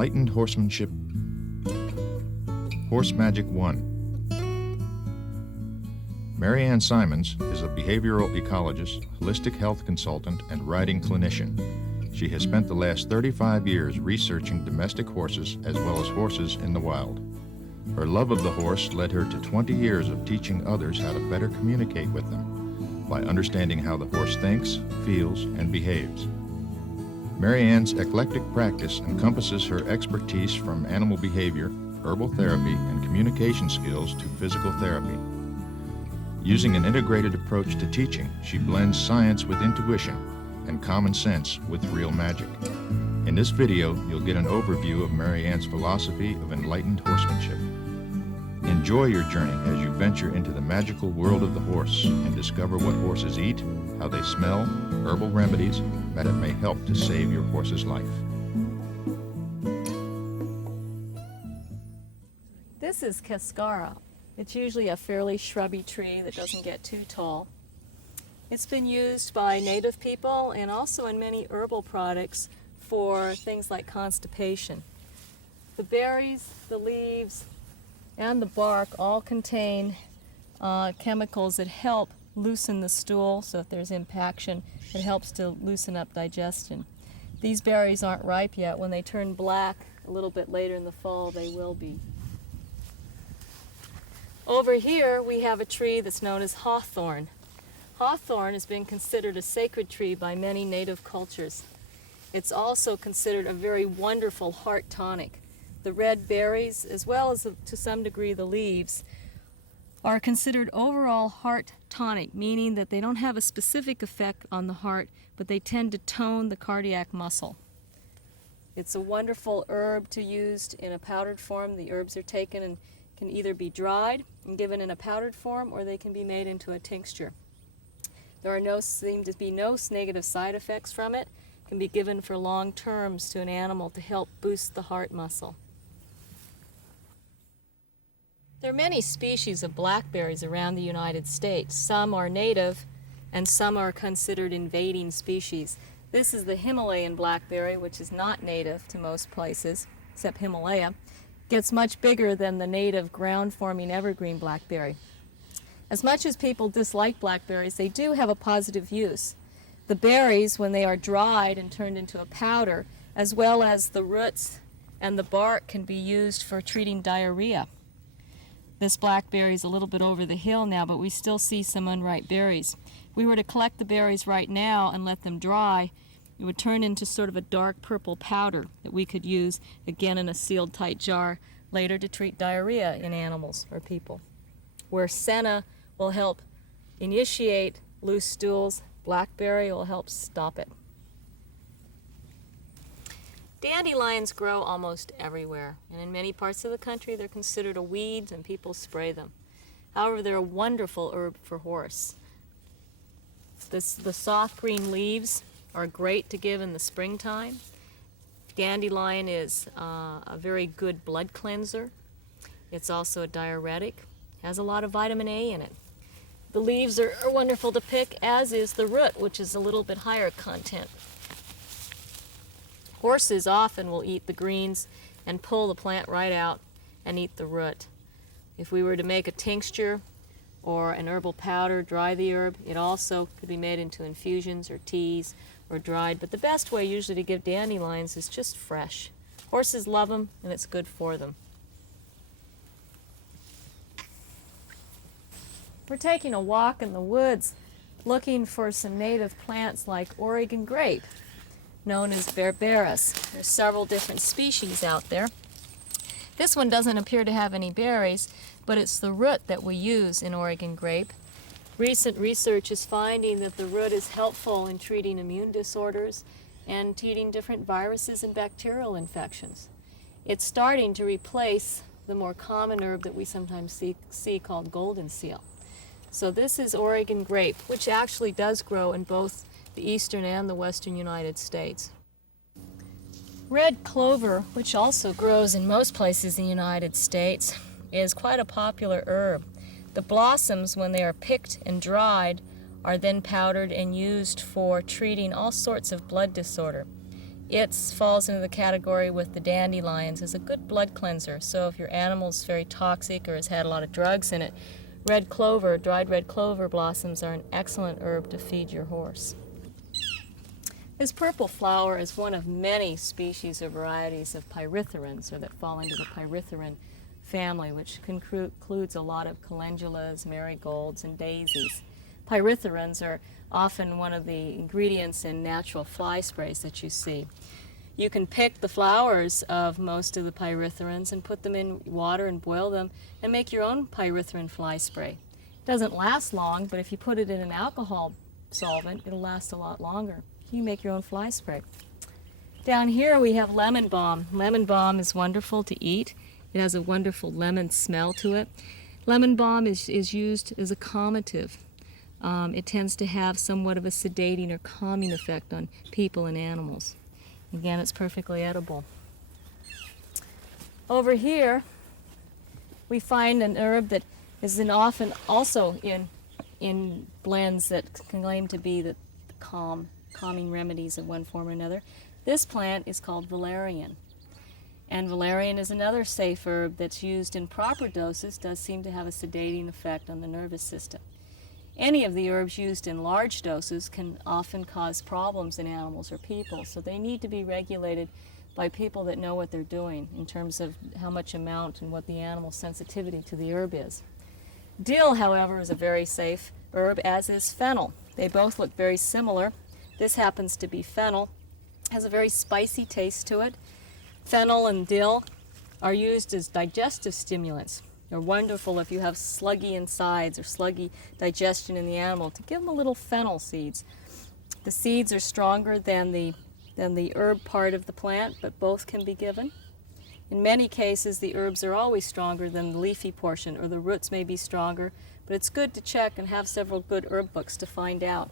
Enlightened Horsemanship. Horse Magic 1. Mary Ann Simons is a behavioral ecologist, holistic health consultant, and riding clinician. She has spent the last 35 years researching domestic horses as well as horses in the wild. Her love of the horse led her to 20 years of teaching others how to better communicate with them by understanding how the horse thinks, feels, and behaves. Mary Ann's eclectic practice encompasses her expertise from animal behavior, herbal therapy, and communication skills to physical therapy. Using an integrated approach to teaching, she blends science with intuition and common sense with real magic. In this video, you'll get an overview of Mary Ann's philosophy of enlightened horsemanship. Enjoy your journey as you venture into the magical world of the horse and discover what horses eat, how they smell, herbal remedies that it may help to save your horse's life. This is cascara. It's usually a fairly shrubby tree that doesn't get too tall. It's been used by native people and also in many herbal products for things like constipation. The berries, the leaves, and the bark all contain chemicals that help loosen the stool, so if there's impaction, it helps to loosen up digestion. These berries aren't ripe yet. When they turn black a little bit later in the fall, they will be. Over here we have a tree that's known as hawthorn. Hawthorn has been considered a sacred tree by many native cultures. It's also considered a very wonderful heart tonic. The red berries, as well as to some degree the leaves, are considered overall heart tonic, meaning that they don't have a specific effect on the heart, but they tend to tone the cardiac muscle. It's a wonderful herb to use in a powdered form. The herbs are taken and can either be dried and given in a powdered form, or they can be made into a tincture. There seem to be no negative side effects from it. It can be given for long terms to an animal to help boost the heart muscle. There are many species of blackberries around the United States. Some are native and some are considered invading species. This is the Himalayan blackberry, which is not native to most places except Himalaya. Gets much bigger than the native ground-forming evergreen blackberry. As much as people dislike blackberries, they do have a positive use. The berries, when they are dried and turned into a powder, as well as the roots and the bark, can be used for treating diarrhea. This blackberry is a little bit over the hill now, but we still see some unripe berries. If we were to collect the berries right now and let them dry, it would turn into sort of a dark purple powder that we could use, again, in a sealed tight jar later to treat diarrhea in animals or people. Where senna will help initiate loose stools, blackberry will help stop it. Dandelions grow almost everywhere, and in many parts of the country they're considered a weed and people spray them. However, they're a wonderful herb for horse. The soft green leaves are great to give in the springtime. Dandelion is a very good blood cleanser. It's also a diuretic. Has a lot of vitamin A in it. The leaves are wonderful to pick, as is the root, which is a little bit higher content. Horses often will eat the greens and pull the plant right out and eat the root. If we were to make a tincture or an herbal powder, dry the herb, it also could be made into infusions or teas or dried, but the best way usually to give dandelions is just fresh. Horses love them and it's good for them. We're taking a walk in the woods looking for some native plants like Oregon grape, known as berberis. There's several different species out there. This one doesn't appear to have any berries, but it's the root that we use in Oregon grape. Recent research is finding that the root is helpful in treating immune disorders and treating different viruses and bacterial infections. It's starting to replace the more common herb that we sometimes see called golden seal. So this is Oregon grape, which actually does grow in both the eastern and the western United States. Red clover, which also grows in most places in the United States, is quite a popular herb. The blossoms, when they are picked and dried, are then powdered and used for treating all sorts of blood disorder. It falls into the category with the dandelions as a good blood cleanser. So if your animal's very toxic or has had a lot of drugs in it, red clover, dried red clover blossoms are an excellent herb to feed your horse. This purple flower is one of many species or varieties of pyrethyrins, or that fall into the pyrethrin family, which includes a lot of calendulas, marigolds, and daisies. Pyrethyrins are often one of the ingredients in natural fly sprays that you see. You can pick the flowers of most of the pyrethyrins and put them in water and boil them and make your own pyrethrin fly spray. It doesn't last long, but if you put it in an alcohol solvent, it'll last a lot longer. You can make your own fly spray. Down here we have lemon balm. Lemon balm is wonderful to eat. It has a wonderful lemon smell to it. Lemon balm is used as a calmative. It tends to have somewhat of a sedating or calming effect on people and animals. Again, it's perfectly edible. Over here, we find an herb that is often also in blends that claim to be the calming remedies of one form or another. This plant is called valerian. And valerian is another safe herb that's used in proper doses, does seem to have a sedating effect on the nervous system. Any of the herbs used in large doses can often cause problems in animals or people, so they need to be regulated by people that know what they're doing in terms of how much amount and what the animal's sensitivity to the herb is. Dill, however, is a very safe herb, as is fennel. They both look very similar. This happens to be fennel. It has a very spicy taste to it. Fennel and dill are used as digestive stimulants. They're wonderful if you have sluggy insides or sluggy digestion in the animal, to give them a little fennel seeds. The seeds are stronger than the herb part of the plant, but both can be given. In many cases, the herbs are always stronger than the leafy portion, or the roots may be stronger, but it's good to check and have several good herb books to find out.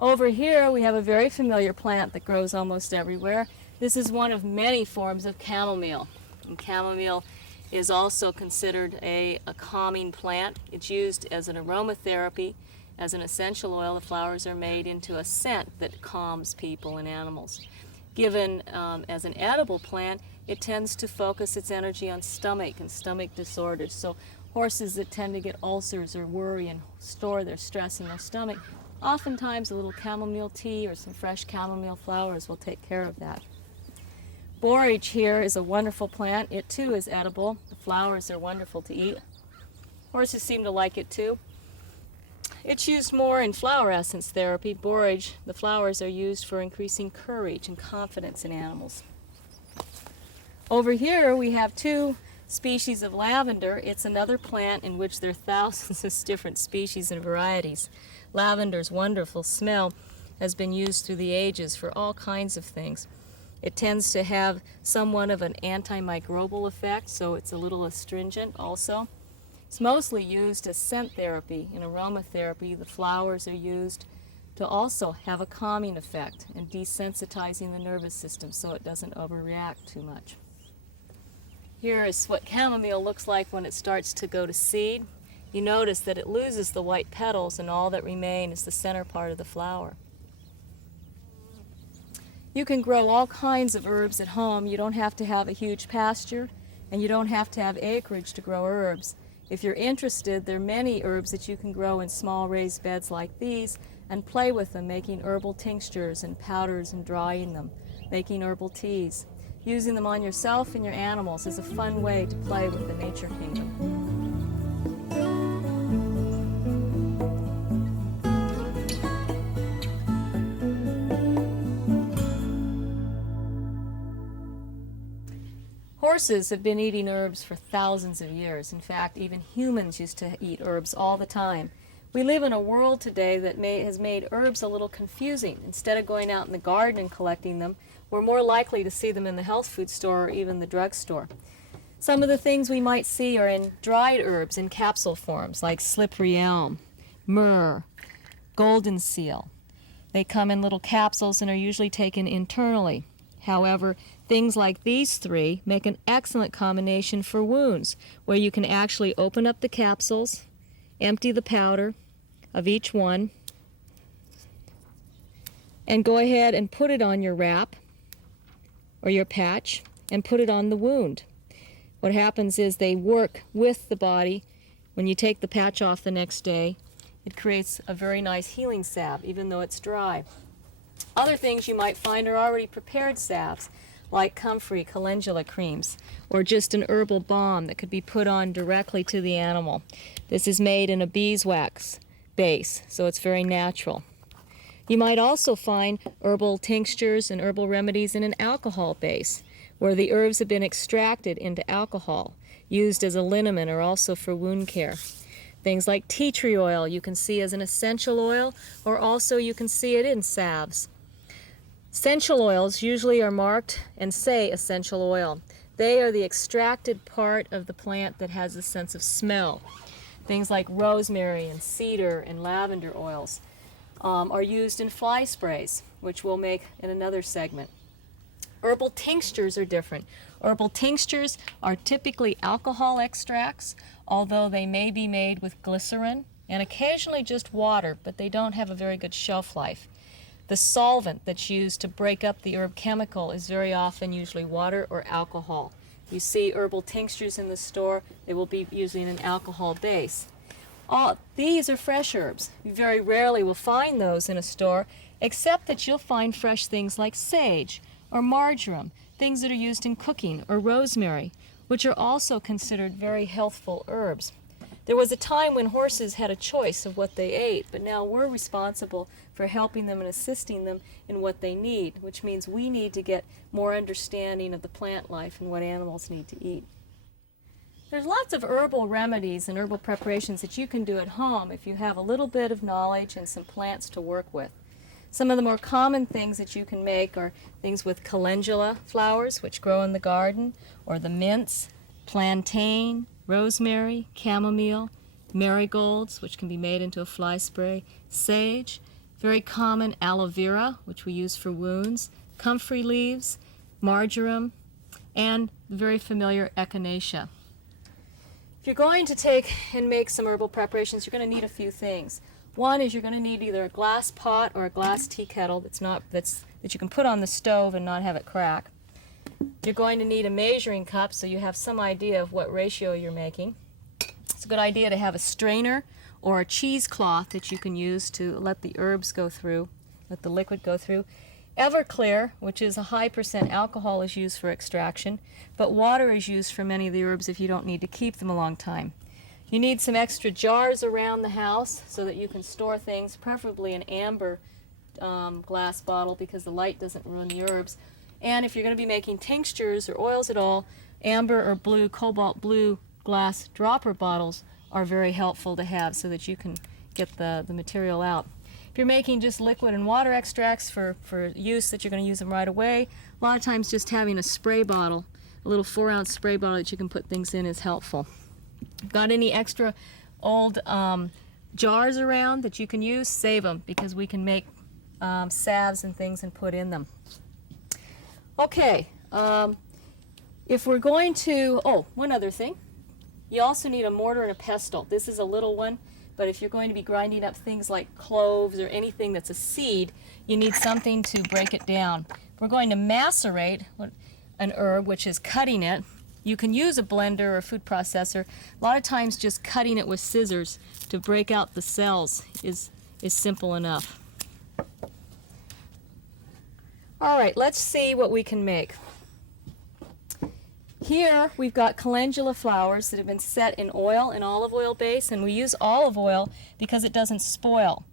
Over here, we have a very familiar plant that grows almost everywhere. This is one of many forms of chamomile. And chamomile is also considered a calming plant. It's used as an aromatherapy, as an essential oil. The flowers are made into a scent that calms people and animals. Given as an edible plant, it tends to focus its energy on stomach and stomach disorders. So horses that tend to get ulcers or worry and store their stress in their stomach, oftentimes a little chamomile tea or some fresh chamomile flowers will take care of that. Borage here is a wonderful plant. It too is edible. The flowers are wonderful to eat. Horses seem to like it too. It's used more in flower essence therapy. Borage, the flowers are used for increasing courage and confidence in animals. Over here we have two species of lavender. It's another plant in which there are thousands of different species and varieties. Lavender's wonderful smell has been used through the ages for all kinds of things. It tends to have somewhat of an antimicrobial effect, so it's a little astringent also. It's mostly used as scent therapy and aromatherapy. The flowers are used to also have a calming effect and desensitizing the nervous system so it doesn't overreact too much. Here is what chamomile looks like when it starts to go to seed. You notice that it loses the white petals and all that remain is the center part of the flower. You can grow all kinds of herbs at home. You don't have to have a huge pasture, and you don't have to have acreage to grow herbs. If you're interested, there are many herbs that you can grow in small raised beds like these and play with them, making herbal tinctures and powders and drying them, making herbal teas. Using them on yourself and your animals is a fun way to play with the nature kingdom. Horses have been eating herbs for thousands of years. In fact, even humans used to eat herbs all the time. We live in a world today that has made herbs a little confusing. Instead of going out in the garden and collecting them, we're more likely to see them in the health food store or even the drugstore. Some of the things we might see are in dried herbs in capsule forms, like slippery elm, myrrh, golden seal. They come in little capsules and are usually taken internally. However, things like these three make an excellent combination for wounds, where you can actually open up the capsules, empty the powder of each one, and go ahead and put it on your wrap or your patch and put it on the wound. What happens is they work with the body. When you take the patch off the next day, it creates a very nice healing salve, even though it's dry. Other things you might find are already prepared salves, like comfrey calendula creams, or just an herbal balm that could be put on directly to the animal. This is made in a beeswax base, so it's very natural. You might also find herbal tinctures and herbal remedies in an alcohol base, where the herbs have been extracted into alcohol, used as a liniment or also for wound care. Things like tea tree oil you can see as an essential oil, or also you can see it in salves. Essential oils usually are marked and say essential oil. They are the extracted part of the plant that has a sense of smell. Things like rosemary and cedar and lavender oils are used in fly sprays, which we'll make in another segment. Herbal tinctures are different. Herbal tinctures are typically alcohol extracts, although they may be made with glycerin and occasionally just water, but they don't have a very good shelf life. The solvent that's used to break up the herb chemical is very often usually water or alcohol. You see herbal tinctures in the store, they will be using an alcohol base. These are fresh herbs. You very rarely will find those in a store, except that you'll find fresh things like sage or marjoram, things that are used in cooking, or rosemary, which are also considered very healthful herbs. There was a time when horses had a choice of what they ate, but now we're responsible for helping them and assisting them in what they need, which means we need to get more understanding of the plant life and what animals need to eat. There's lots of herbal remedies and herbal preparations that you can do at home if you have a little bit of knowledge and some plants to work with. Some of the more common things that you can make are things with calendula flowers, which grow in the garden, or the mints, plantain, rosemary, chamomile, marigolds, which can be made into a fly spray, sage, very common aloe vera, which we use for wounds, comfrey leaves, marjoram, and the very familiar echinacea. If you're going to take and make some herbal preparations, you're going to need a few things. One is you're going to need either a glass pot or a glass tea kettle that you can put on the stove and not have it crack. You're going to need a measuring cup so you have some idea of what ratio you're making. It's a good idea to have a strainer or a cheesecloth that you can use to let the herbs go through, let the liquid go through. Everclear, which is a high percent alcohol, is used for extraction, but water is used for many of the herbs if you don't need to keep them a long time. You need some extra jars around the house so that you can store things, preferably an amber glass bottle because the light doesn't ruin the herbs. And if you're going to be making tinctures or oils at all, amber or blue, cobalt blue glass dropper bottles are very helpful to have so that you can get the material out. If you're making just liquid and water extracts for use that you're going to use them right away, a lot of times just having a spray bottle, a little 4-ounce spray bottle that you can put things in is helpful. Got any extra old jars around that you can use? Save them because we can make salves and things and put in them. Okay, if we're going to, one other thing. You also need a mortar and a pestle. This is a little one, but if you're going to be grinding up things like cloves or anything that's a seed, you need something to break it down. If we're going to macerate an herb, which is cutting it, you can use a blender or a food processor. A lot of times just cutting it with scissors to break out the cells is simple enough. All right, let's see what we can make. Here we've got calendula flowers that have been set in oil, an olive oil base, and we use olive oil because it doesn't spoil.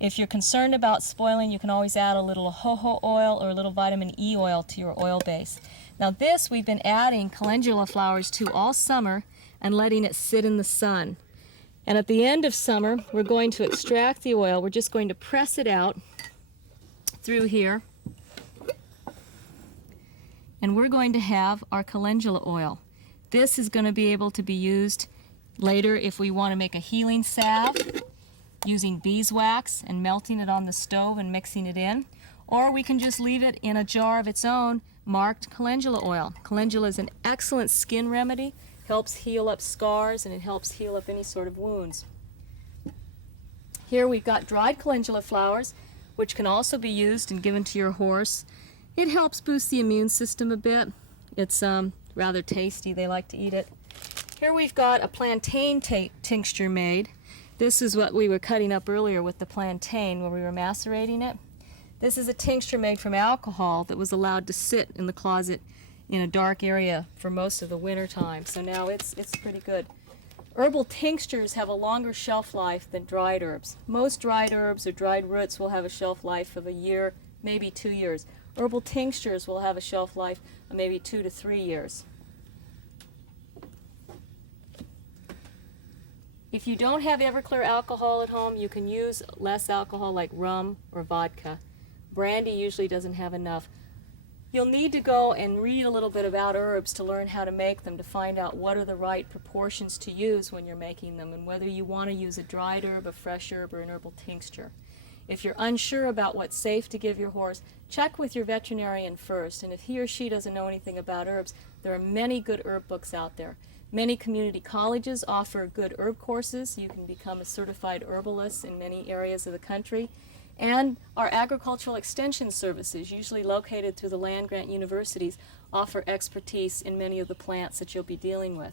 If you're concerned about spoiling, you can always add a little jojoba oil or a little vitamin E oil to your oil base. Now this we've been adding calendula flowers to all summer and letting it sit in the sun. And at the end of summer, we're going to extract the oil. We're just going to press it out through here. And we're going to have our calendula oil. This is going to be able to be used later if we want to make a healing salve using beeswax and melting it on the stove and mixing it in. Or we can just leave it in a jar of its own marked calendula oil. Calendula is an excellent skin remedy, helps heal up scars, and it helps heal up any sort of wounds. Here we've got dried calendula flowers. which can also be used and given to your horse. It helps boost the immune system a bit. It's rather tasty. They like to eat it. Here we've got a plantain tincture made. This is what we were cutting up earlier with the plantain where we were macerating it. This is a tincture made from alcohol that was allowed to sit in the closet in a dark area for most of the winter time. So now it's pretty good. Herbal tinctures have a longer shelf life than dried herbs. Most dried herbs or dried roots will have a shelf life of a year, maybe 2 years. Herbal tinctures will have a shelf life of maybe 2 to 3 years. If you don't have Everclear alcohol at home, you can use less alcohol like rum or vodka. Brandy usually doesn't have enough. You'll need to go and read a little bit about herbs to learn how to make them, to find out what are the right proportions to use when you're making them, and whether you want to use a dried herb, a fresh herb, or an herbal tincture. If you're unsure about what's safe to give your horse, check with your veterinarian first, and if he or she doesn't know anything about herbs, there are many good herb books out there. Many community colleges offer good herb courses. You can become a certified herbalist in many areas of the country. And our agricultural extension services, usually located through the land-grant universities, offer expertise in many of the plants that you'll be dealing with.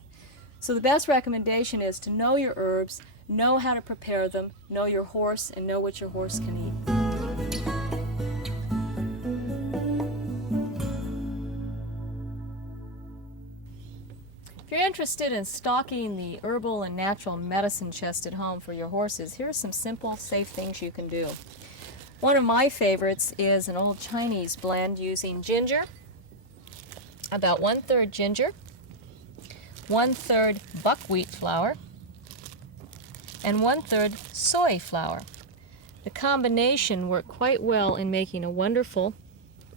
So the best recommendation is to know your herbs, know how to prepare them, know your horse, and know what your horse can eat. If you're interested in stocking the herbal and natural medicine chest at home for your horses, here are some simple, safe things you can do. One of my favorites is an old Chinese blend using ginger, about 1/3 ginger, 1/3 buckwheat flour, and 1/3 soy flour. The combination worked quite well in making a wonderful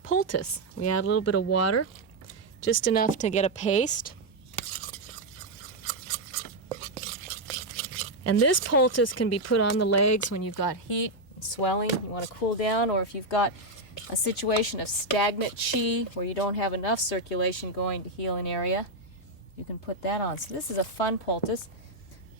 poultice. We add a little bit of water, just enough to get a paste. And this poultice can be put on the legs when you've got heat, swelling, you want to cool down, or if you've got a situation of stagnant qi where you don't have enough circulation going to heal an area, you can put that on. So this is a fun poultice.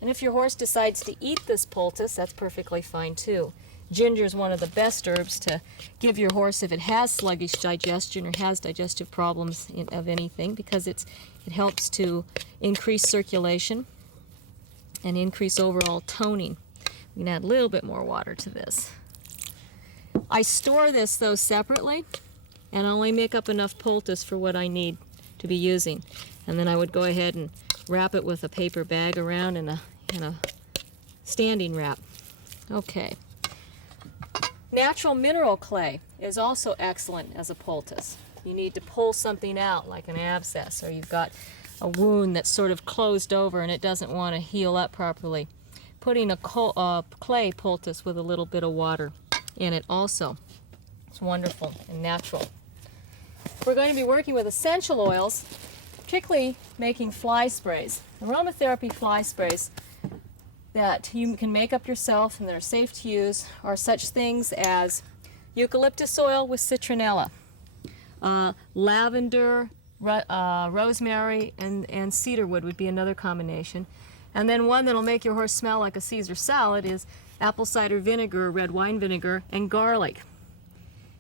And if your horse decides to eat this poultice, that's perfectly fine too. Ginger is one of the best herbs to give your horse if it has sluggish digestion or has digestive problems of anything, because it helps to increase circulation and increase overall toning. We can add a little bit more water to this. I store this though separately and only make up enough poultice for what I need to be using. And then I would go ahead and wrap it with a paper bag around in a standing wrap. Okay. Natural mineral clay is also excellent as a poultice. You need to pull something out like an abscess, or you've got a wound that's sort of closed over and it doesn't want to heal up properly. Putting a clay poultice with a little bit of water in it also. It's wonderful and natural. We're going to be working with essential oils, particularly making fly sprays. Aromatherapy fly sprays that you can make up yourself and that are safe to use are such things as eucalyptus oil with citronella, lavender, rosemary, and cedarwood would be another combination. And then one that'll make your horse smell like a Caesar salad is apple cider vinegar, red wine vinegar, and garlic.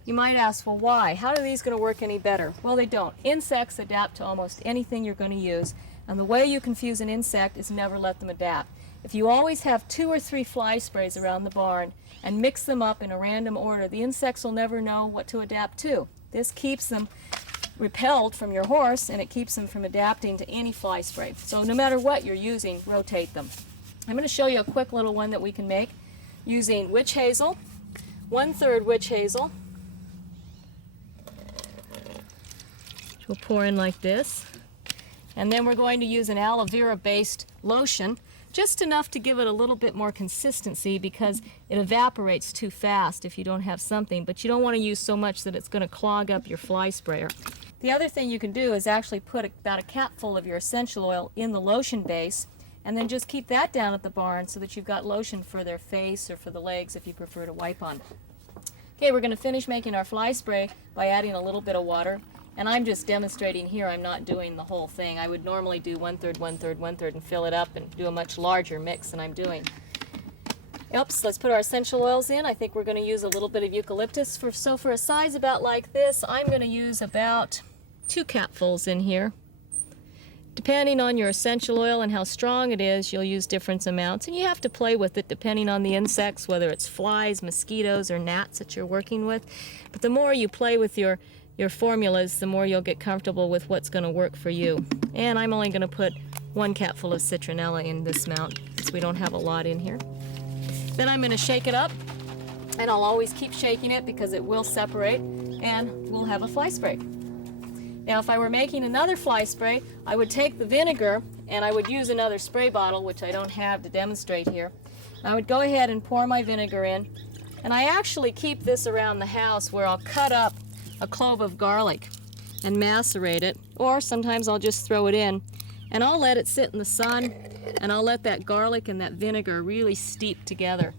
You might ask, well, why? How are these going to work any better? Well, they don't. Insects adapt to almost anything you're going to use, and the way you confuse an insect is never let them adapt. If you always have 2 or 3 fly sprays around the barn and mix them up in a random order, the insects will never know what to adapt to. This keeps them repelled from your horse, and it keeps them from adapting to any fly spray. So no matter what you're using, rotate them. I'm going to show you a quick little one that we can make using witch hazel, 1/3 witch hazel, which we'll pour in like this. And then we're going to use an aloe vera based lotion, just enough to give it a little bit more consistency because it evaporates too fast if you don't have something, but you don't want to use so much that it's going to clog up your fly sprayer. The other thing you can do is actually put about a capful of your essential oil in the lotion base and then just keep that down at the barn so that you've got lotion for their face or for the legs if you prefer to wipe on. Okay, we're going to finish making our fly spray by adding a little bit of water. And I'm just demonstrating here, I'm not doing the whole thing. I would normally do 1/3, 1/3, 1/3 and fill it up and do a much larger mix than I'm doing. Oops, let's put our essential oils in. I think we're going to use a little bit of eucalyptus. So for a size about like this, I'm going to use about 2 capfuls in here. Depending on your essential oil and how strong it is, you'll use different amounts. And you have to play with it depending on the insects, whether it's flies, mosquitoes, or gnats that you're working with. But the more you play with your formulas, the more you'll get comfortable with what's going to work for you. And I'm only going to put 1 capful of citronella in this amount, since we don't have a lot in here. Then I'm going to shake it up, and I'll always keep shaking it because it will separate, and we'll have a fly spray. Now, if I were making another fly spray, I would take the vinegar and I would use another spray bottle, which I don't have to demonstrate here. I would go ahead and pour my vinegar in, and I actually keep this around the house where I'll cut up a clove of garlic and macerate it, or sometimes I'll just throw it in, and I'll let it sit in the sun, and I'll let that garlic and that vinegar really steep together.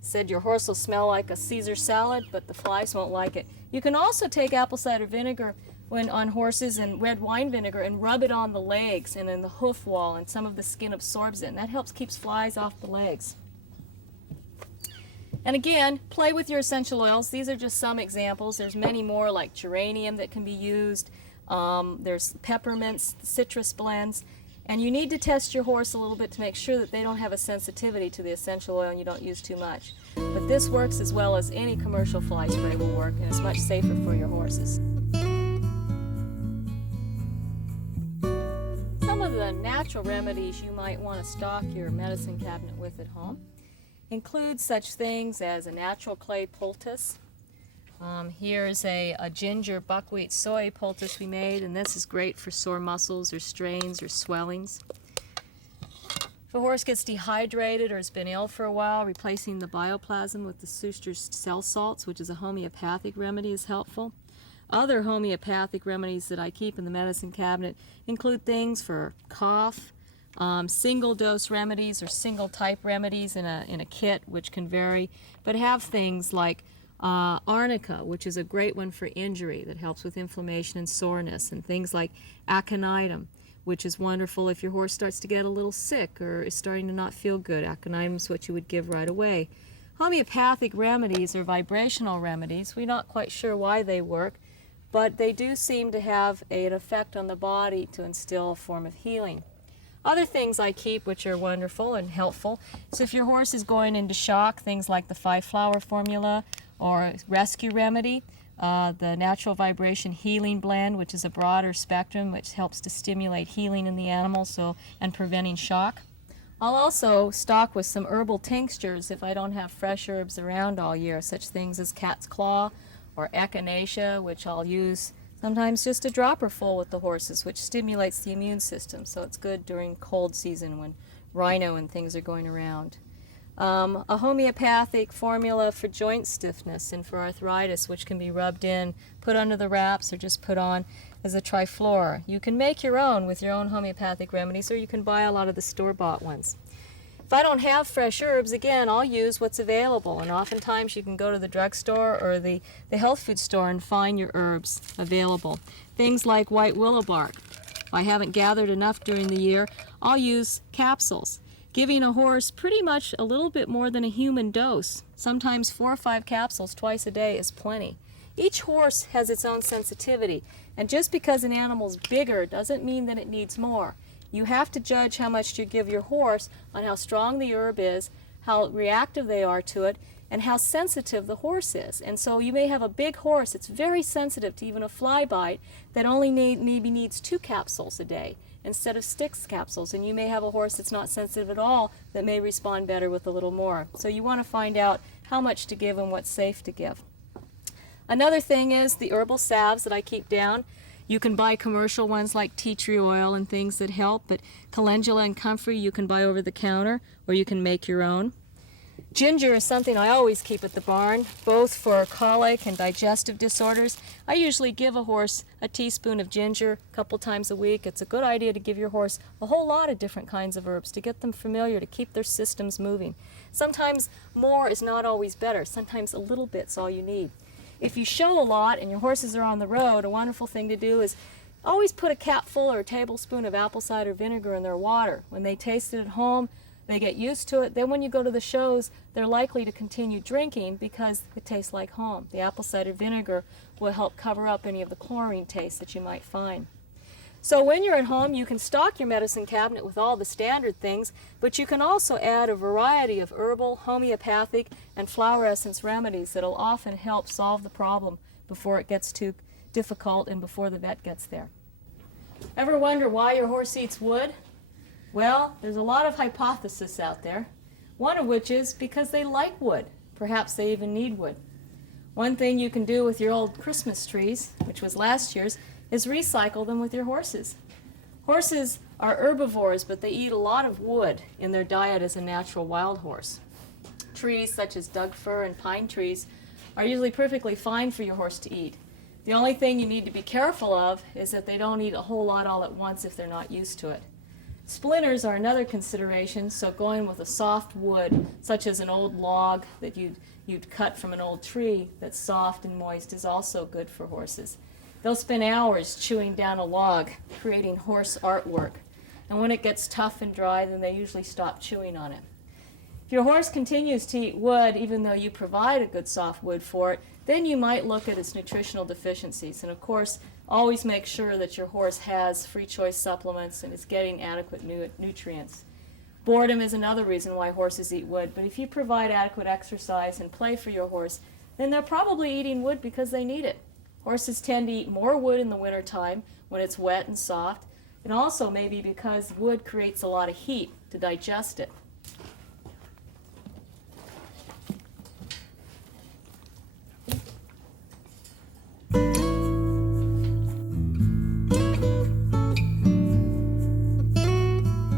Said your horse will smell like a Caesar salad, but the flies won't like it. You can also take apple cider vinegar on horses and red wine vinegar and rub it on the legs and in the hoof wall, and some of the skin absorbs it, and that helps keep flies off the legs. And again, play with your essential oils. These are just some examples. There's many more, like geranium, that can be used. There's peppermints, citrus blends, and you need to test your horse a little bit to make sure that they don't have a sensitivity to the essential oil and you don't use too much. But this works as well as any commercial fly spray will work, and it's much safer for your horses. Some of the natural remedies you might want to stock your medicine cabinet with at home include such things as a natural clay poultice. Here's a ginger buckwheat soy poultice we made, and this is great for sore muscles or strains or swellings. If a horse gets dehydrated or has been ill for a while, replacing the bioplasm with the Schuster's cell salts, which is a homeopathic remedy, is helpful. Other homeopathic remedies that I keep in the medicine cabinet include things for cough, single dose remedies or single type remedies in a kit, which can vary, but have things like arnica, which is a great one for injury that helps with inflammation and soreness, and things like aconitum, which is wonderful if your horse starts to get a little sick or is starting to not feel good. Aconitum is what you would give right away. Homeopathic remedies are vibrational remedies. We're not quite sure why they work, but they do seem to have an effect on the body to instill a form of healing. Other things I keep which are wonderful and helpful, so if your horse is going into shock, things like the 5-flower formula or rescue remedy, the natural vibration healing blend, which is a broader spectrum which helps to stimulate healing in the animal and preventing shock. I'll also stock with some herbal tinctures if I don't have fresh herbs around all year, such things as cat's claw or echinacea, which I'll use sometimes just a dropper full with the horses, which stimulates the immune system, so it's good during cold season when rhino and things are going around. A homeopathic formula for joint stiffness and for arthritis, which can be rubbed in, put under the wraps, or just put on as a triflora. You can make your own with your own homeopathic remedies, or you can buy a lot of the store-bought ones. If I don't have fresh herbs, again, I'll use what's available, and oftentimes you can go to the drugstore or the health food store and find your herbs available. Things like white willow bark. If I haven't gathered enough during the year, I'll use capsules. Giving a horse pretty much a little bit more than a human dose, sometimes 4 or 5 capsules twice a day is plenty. Each horse has its own sensitivity, and just because an animal's bigger doesn't mean that it needs more. You have to judge how much you give your horse on how strong the herb is, how reactive they are to it, and how sensitive the horse is. And so you may have a big horse that's very sensitive to even a fly bite that only maybe needs 2 capsules a day instead of 6 capsules. And you may have a horse that's not sensitive at all that may respond better with a little more. So you want to find out how much to give and what's safe to give. Another thing is the herbal salves that I keep down. You can buy commercial ones like tea tree oil and things that help, but calendula and comfrey you can buy over the counter, or you can make your own. Ginger is something I always keep at the barn, both for colic and digestive disorders. I usually give a horse a teaspoon of ginger a couple times a week. It's a good idea to give your horse a whole lot of different kinds of herbs to get them familiar, to keep their systems moving. Sometimes more is not always better. Sometimes a little bit's all you need. If you show a lot and your horses are on the road, a wonderful thing to do is always put a capful or a tablespoon of apple cider vinegar in their water. When they taste it at home, They get used to it. Then when you go to the shows, they're likely to continue drinking because it tastes like home. The apple cider vinegar will help cover up any of the chlorine taste that you might find. So when you're at home, you can stock your medicine cabinet with all the standard things, but you can also add a variety of herbal, homeopathic, and flower essence remedies that will often help solve the problem before it gets too difficult and before the vet gets there. Ever wonder why your horse eats wood? Well, there's a lot of hypotheses out there, one of which is because they like wood. Perhaps they even need wood. One thing you can do with your old Christmas trees, which was last year's, is recycle them with your horses. Horses are herbivores, but they eat a lot of wood in their diet as a natural wild horse. Trees such as Doug fir and pine trees are usually perfectly fine for your horse to eat. The only thing you need to be careful of is that they don't eat a whole lot all at once if they're not used to it. Splinters are another consideration, so going with a soft wood, such as an old log that you'd cut from an old tree that's soft and moist, is also good for horses. They'll spend hours chewing down a log, creating horse artwork. And when it gets tough and dry, then they usually stop chewing on it. If your horse continues to eat wood, even though you provide a good soft wood for it, then you might look at its nutritional deficiencies. And of course, always make sure that your horse has free choice supplements and is getting adequate nutrients. Boredom is another reason why horses eat wood, but if you provide adequate exercise and play for your horse, then they're probably eating wood because they need it. Horses tend to eat more wood in the wintertime when it's wet and soft, and also maybe because wood creates a lot of heat to digest it.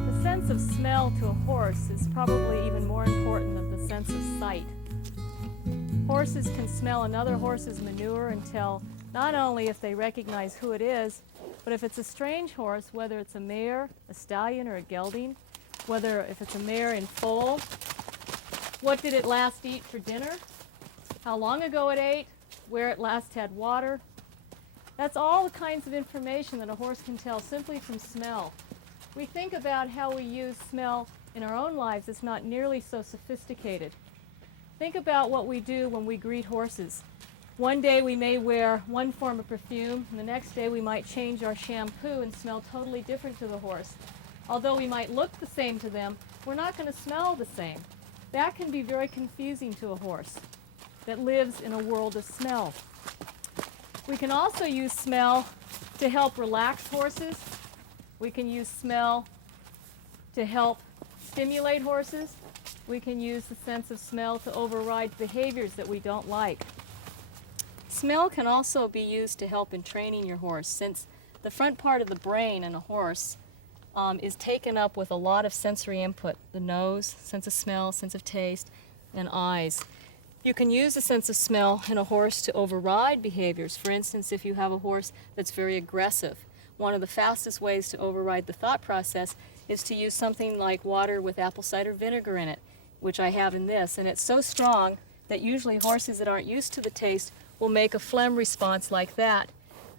The sense of smell to a horse is probably even more important than the sense of sight. Horses can smell another horse's manure and tell not only if they recognize who it is, but if it's a strange horse, whether it's a mare, a stallion, or a gelding, if it's a mare in foal, what did it last eat for dinner, how long ago it ate, where it last had water. That's all the kinds of information that a horse can tell simply from smell. We think about how we use smell in our own lives. It's not nearly so sophisticated. Think about what we do when we greet horses. One day we may wear one form of perfume, and the next day we might change our shampoo and smell totally different to the horse. Although we might look the same to them, we're not going to smell the same. That can be very confusing to a horse that lives in a world of smell. We can also use smell to help relax horses. We can use smell to help stimulate horses. We can use the sense of smell to override behaviors that we don't like. Smell can also be used to help in training your horse, since the front part of the brain in a horse is taken up with a lot of sensory input. The nose, sense of smell, sense of taste, and eyes. You can use the sense of smell in a horse to override behaviors. For instance, if you have a horse that's very aggressive, one of the fastest ways to override the thought process is to use something like water with apple cider vinegar in it, which I have in this. And it's so strong that usually horses that aren't used to the taste will make a phlegm response like that,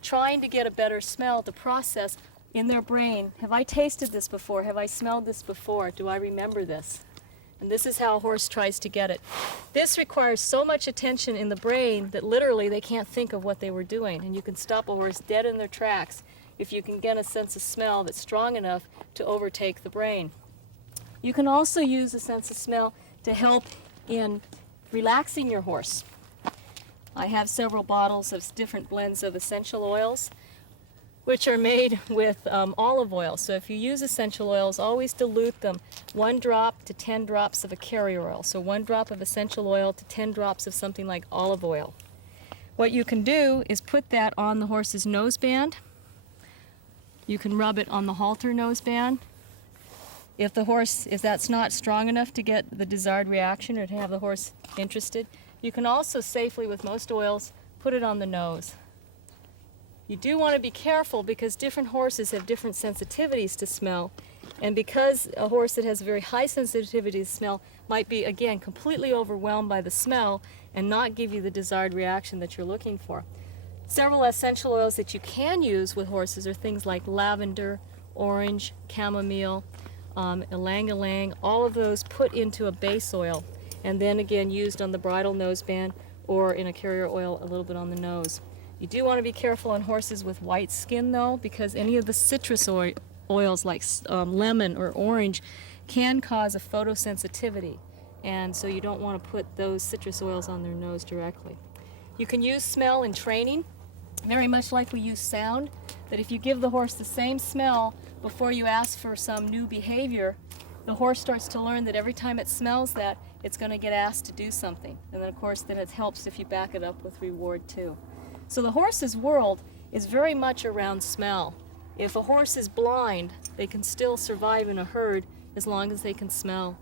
trying to get a better smell to process in their brain. Have I tasted this before? Have I smelled this before? Do I remember this? And this is how a horse tries to get it. This requires so much attention in the brain that literally they can't think of what they were doing. And you can stop a horse dead in their tracks if you can get a sense of smell that's strong enough to overtake the brain. You can also use a sense of smell to help in relaxing your horse. I have several bottles of different blends of essential oils, which are made with olive oil. So if you use essential oils, always dilute them 1 drop to 10 drops of a carrier oil. So 1 drop of essential oil to 10 drops of something like olive oil. What you can do is put that on the horse's noseband. You can rub it on the halter noseband. If that's not strong enough to get the desired reaction or to have the horse interested, you can also safely, with most oils, put it on the nose. You do want to be careful because different horses have different sensitivities to smell, and because a horse that has very high sensitivity to smell might be, again, completely overwhelmed by the smell and not give you the desired reaction that you're looking for. Several essential oils that you can use with horses are things like lavender, orange, chamomile, ylang-ylang, all of those put into a base oil and then again used on the bridle noseband or in a carrier oil a little bit on the nose. You do want to be careful on horses with white skin though, because any of the citrus oils like lemon or orange can cause a photosensitivity, and so you don't want to put those citrus oils on their nose directly. You can use smell in training, very much like we use sound, that if you give the horse the same smell before you ask for some new behavior, the horse starts to learn that every time it smells that, it's going to get asked to do something. And then of course then it helps if you back it up with reward too. So the horse's world is very much around smell. If a horse is blind, they can still survive in a herd as long as they can smell